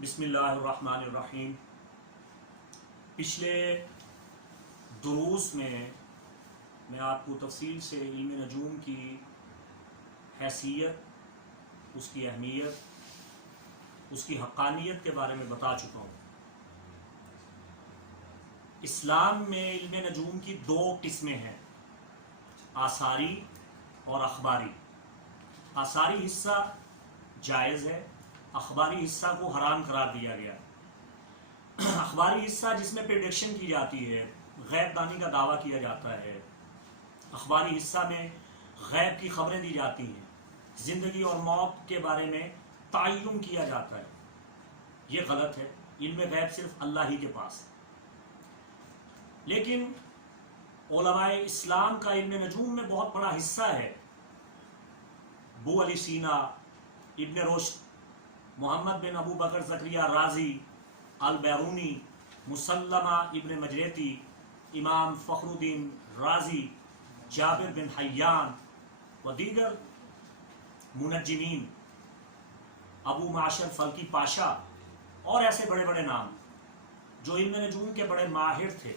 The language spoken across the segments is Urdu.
بسم اللہ الرحمن الرحیم۔ پچھلے دروس میں آپ کو تفصیل سے علم نجوم کی حیثیت، اس کی اہمیت، اس کی حقانیت کے بارے میں بتا چکا ہوں۔ اسلام میں علم نجوم کی دو قسمیں ہیں، آثاری اور اخباری۔ آثاری حصہ جائز ہے، اخباری حصہ کو حرام قرار دیا گیا۔ اخباری حصہ جس میں پریڈکشن کی جاتی ہے، غیب دانی کا دعویٰ کیا جاتا ہے، اخباری حصہ میں غیب کی خبریں دی جاتی ہیں، زندگی اور موت کے بارے میں تعین کیا جاتا ہے۔ یہ غلط ہے، علم غیب صرف اللہ ہی کے پاس ہے۔ لیکن علماء اسلام کا علم نجوم میں بہت بڑا حصہ ہے۔ ابو علی سینا، ابن رشد، محمد بن ابو بکر زکریا رازی، البیرونی، مسلمہ ابن مجریتی، امام فخر الدین رازی، جابر بن حیان و دیگر منجمین، ابو معشر فلکی پاشا اور ایسے بڑے بڑے نام جو علم نجوم کے بڑے ماہر تھے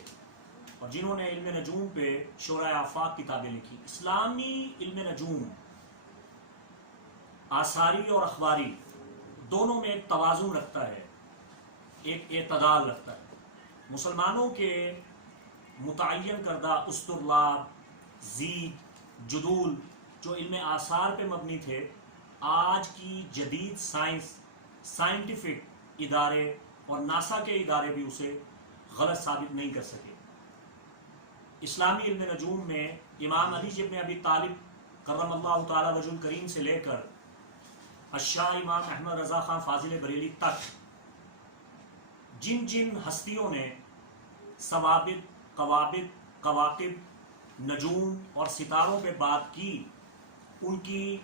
اور جنہوں نے علم نجوم پہ شورۂ آفاق کتابیں لکھی۔ اسلامی علم نجوم آثاری اور اخباری دونوں میں ایک توازن رکھتا ہے، ایک اعتدال رکھتا ہے۔ مسلمانوں کے متعین کردہ اسطرلاب، زید، جدول جو علم آثار پہ مبنی تھے، آج کی جدید سائنٹیفک ادارے اور ناسا کے ادارے بھی اسے غلط ثابت نہیں کر سکے۔ اسلامی علم نجوم میں امام علی ابن ابی طالب کرم اللہ تعالی وجہ الکریم سے لے کر الشاہ امام احمد رضا خان فاضل بریلی تک جن جن ہستیوں نے ثوابت، قوابط، کواکب، نجوم اور ستاروں پہ بات کی، ان کی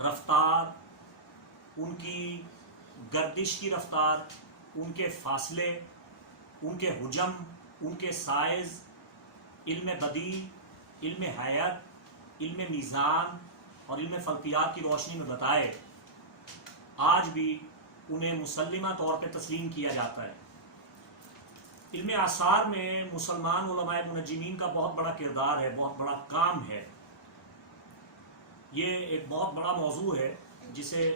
رفتار، ان کی گردش کی رفتار، ان کے فاصلے، ان کے حجم، ان کے سائز، علم بدیع، علم حیات، علم میزان اور علم فلکیات کی روشنی میں بتائے، آج بھی انہیں مسلمہ طور پہ تسلیم کیا جاتا ہے۔ علم آثار میں مسلمان علماء منجمین کا بہت بڑا کردار ہے، بہت بڑا کام ہے۔ یہ ایک بہت بڑا موضوع ہے جسے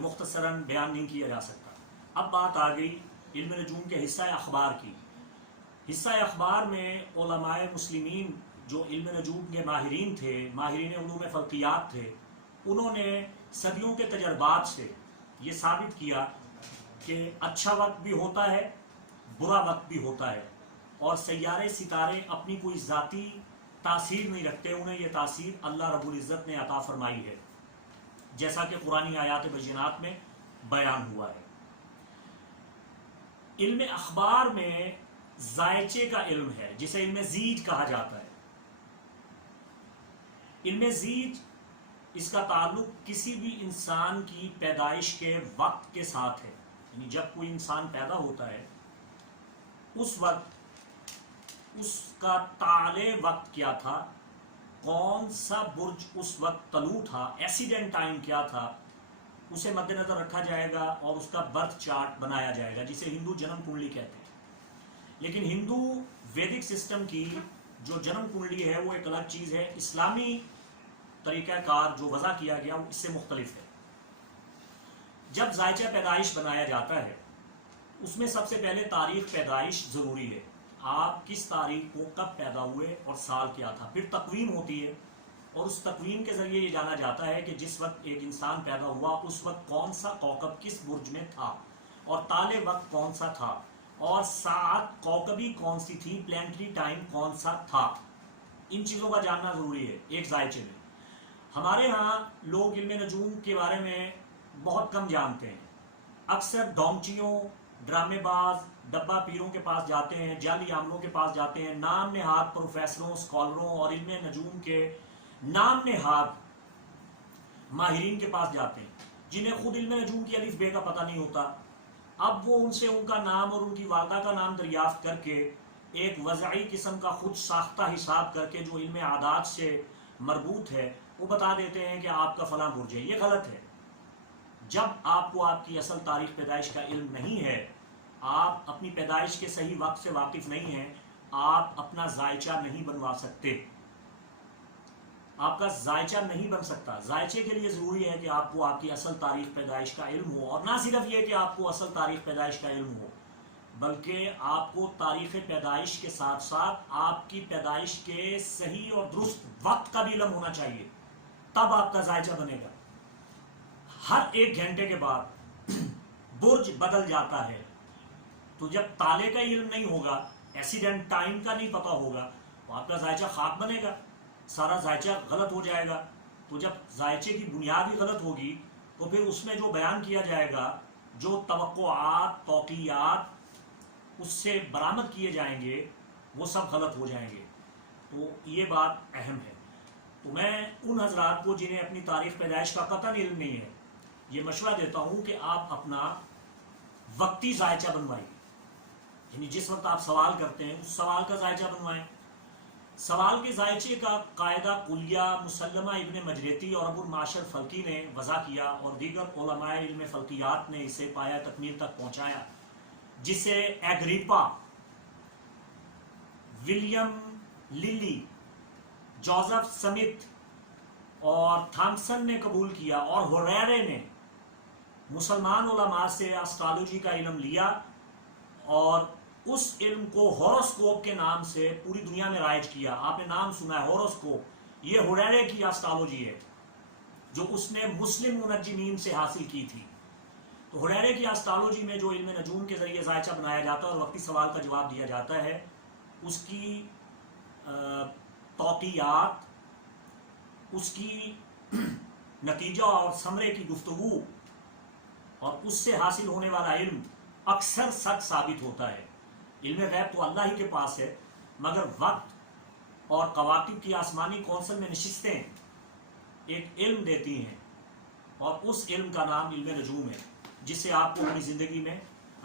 مختصراً بیان نہیں کیا جا سکتا۔ اب بات آ گئی علم نجوم کے حصہ اخبار کی۔ حصہ اخبار میں علماء مسلمین جو علم نجوم کے ماہرین تھے، ماہرین علوم فلکیات تھے، انہوں نے صدیوں کے تجربات سے یہ ثابت کیا کہ اچھا وقت بھی ہوتا ہے، برا وقت بھی ہوتا ہے، اور سیارے ستارے اپنی کوئی ذاتی تاثیر نہیں رکھتے، انہیں یہ تاثیر اللہ رب العزت نے عطا فرمائی ہے، جیسا کہ قرآنی آیات بینات میں بیان ہوا ہے۔ علم اخبار میں ذائچے کا علم ہے جسے علم زیج کہا جاتا ہے۔ علم زیج، اس کا تعلق کسی بھی انسان کی پیدائش کے وقت کے ساتھ ہے، یعنی جب کوئی انسان پیدا ہوتا ہے اس وقت اس کا طالع وقت کیا تھا، کون سا برج اس وقت طلوع تھا، ایکسیڈنٹ ٹائم کیا تھا، اسے مد نظر رکھا جائے گا اور اس کا برتھ چارٹ بنایا جائے گا جسے ہندو جنم کنڈلی کہتے ہیں۔ لیکن ہندو ویدک سسٹم کی جو جنم کنڈلی ہے وہ ایک الگ چیز ہے، اسلامی طریقہ کار جو وضع کیا گیا وہ اس سے مختلف ہے۔ جب ذائچہ پیدائش بنایا جاتا ہے اس میں سب سے پہلے تاریخ پیدائش ضروری ہے، آپ کس تاریخ کو کب پیدا ہوئے اور سال کیا تھا، پھر تقویم ہوتی ہے اور اس تقویم کے ذریعے یہ جانا جاتا ہے کہ جس وقت ایک انسان پیدا ہوا اس وقت کون سا کوکب کس برج میں تھا اور طالع وقت کون سا تھا اور ساعت کوکبی کون سی تھی، پلانٹری ٹائم کون سا تھا۔ ان چیزوں کا جاننا ضروری ہے ایک ذائچے میں۔ ہمارے ہاں لوگ علم نجوم کے بارے میں بہت کم جانتے ہیں، اکثر ڈونچیوں، ڈرامے باز، ڈبہ پیروں کے پاس جاتے ہیں، جعلی عاملوں کے پاس جاتے ہیں، نام نہاد پروفیسروں، اسکالروں اور علم نجوم کے نام نہاد ماہرین کے پاس جاتے ہیں جنہیں خود علم نجوم کی الف بے کا پتہ نہیں ہوتا۔ اب وہ ان سے ان کا نام اور ان کی والدہ کا نام دریافت کر کے ایک وضعی قسم کا خود ساختہ حساب کر کے جو علم عادات سے مربوط ہے وہ بتا دیتے ہیں کہ آپ کا فلاں برج ہے۔ یہ غلط ہے۔ جب آپ کو آپ کی اصل تاریخ پیدائش کا علم نہیں ہے، آپ اپنی پیدائش کے صحیح وقت سے واقف نہیں ہیں، آپ اپنا ذائچہ نہیں بنوا سکتے، آپ کا ذائچہ نہیں بن سکتا۔ ذائچے کے لیے ضروری ہے کہ آپ کو آپ کی اصل تاریخ پیدائش کا علم ہو، اور نہ صرف یہ کہ آپ کو اصل تاریخ پیدائش کا علم ہو، بلکہ آپ کو تاریخ پیدائش کے ساتھ ساتھ آپ کی پیدائش کے صحیح اور درست وقت کا بھی علم ہونا چاہیے، تب آپ کا ذائچہ بنے گا۔ ہر 1 گھنٹے کے بعد برج بدل جاتا ہے، تو جب تالے کا علم نہیں ہوگا، ایکسیڈنٹ ٹائم کا نہیں پتا ہوگا، تو آپ کا ذائچہ خاک بنے گا، سارا ذائچہ غلط ہو جائے گا۔ تو جب ذائچے کی بنیاد ہی غلط ہوگی تو پھر اس میں جو بیان کیا جائے گا، جو توقعات، توقیات اس سے برآمد کیے جائیں گے، وہ سب غلط ہو جائیں گے۔ تو یہ بات اہم ہے۔ تو میں ان حضرات کو جنہیں اپنی تاریخ پیدائش کا قطعاً علم نہیں ہے، یہ مشورہ دیتا ہوں کہ آپ اپنا وقتی ذائچہ بنوائیں، یعنی جس وقت آپ سوال کرتے ہیں اس سوال کا ذائچہ بنوائیں۔ سوال کے ذائچے کا قاعدہ کلیہ مسلمہ ابن مجریتی اور ابو المعاشر فلکی نے وضع کیا، اور دیگر علماء علم فلکیات نے اسے پایہ تکمیل تک پہنچایا، جسے ایگریپا، ولیم للی، جوزف سمتھ اور تھامسن نے قبول کیا، اور ہوریرے نے مسلمان علماء سے اسٹرالوجی کا علم لیا، اور اس علم کو ہوروسکوپ کے نام سے پوری دنیا میں رائج کیا۔ آپ نے نام سنا ہے ہوروسکوپ، یہ ہوریرے کی اسٹرالوجی ہے جو اس نے مسلم منجمین سے حاصل کی تھی۔ تو ہوریرے کی اسٹرالوجی میں جو علم نجوم کے ذریعے ذائچہ بنایا جاتا ہے اور وقتی سوال کا جواب دیا جاتا ہے، اس کی توقیات، اس کی نتیجہ اور ثمرے کی گفتگو اور اس سے حاصل ہونے والا علم اکثر سچ ثابت ہوتا ہے۔ علم غیب تو اللہ ہی کے پاس ہے، مگر وقت اور کواکب کی آسمانی کونسل میں نشستیں ایک علم دیتی ہیں، اور اس علم کا نام علم نجوم ہے، جس سے آپ کو اپنی زندگی میں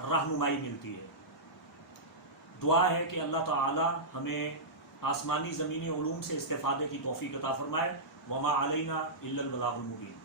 رہنمائی ملتی ہے۔ دعا ہے کہ اللہ تعالی ہمیں آسمانی زمینی علوم سے استفادے کی توفیق عطا فرمائے۔ وما علینا الا البلاغ المبین۔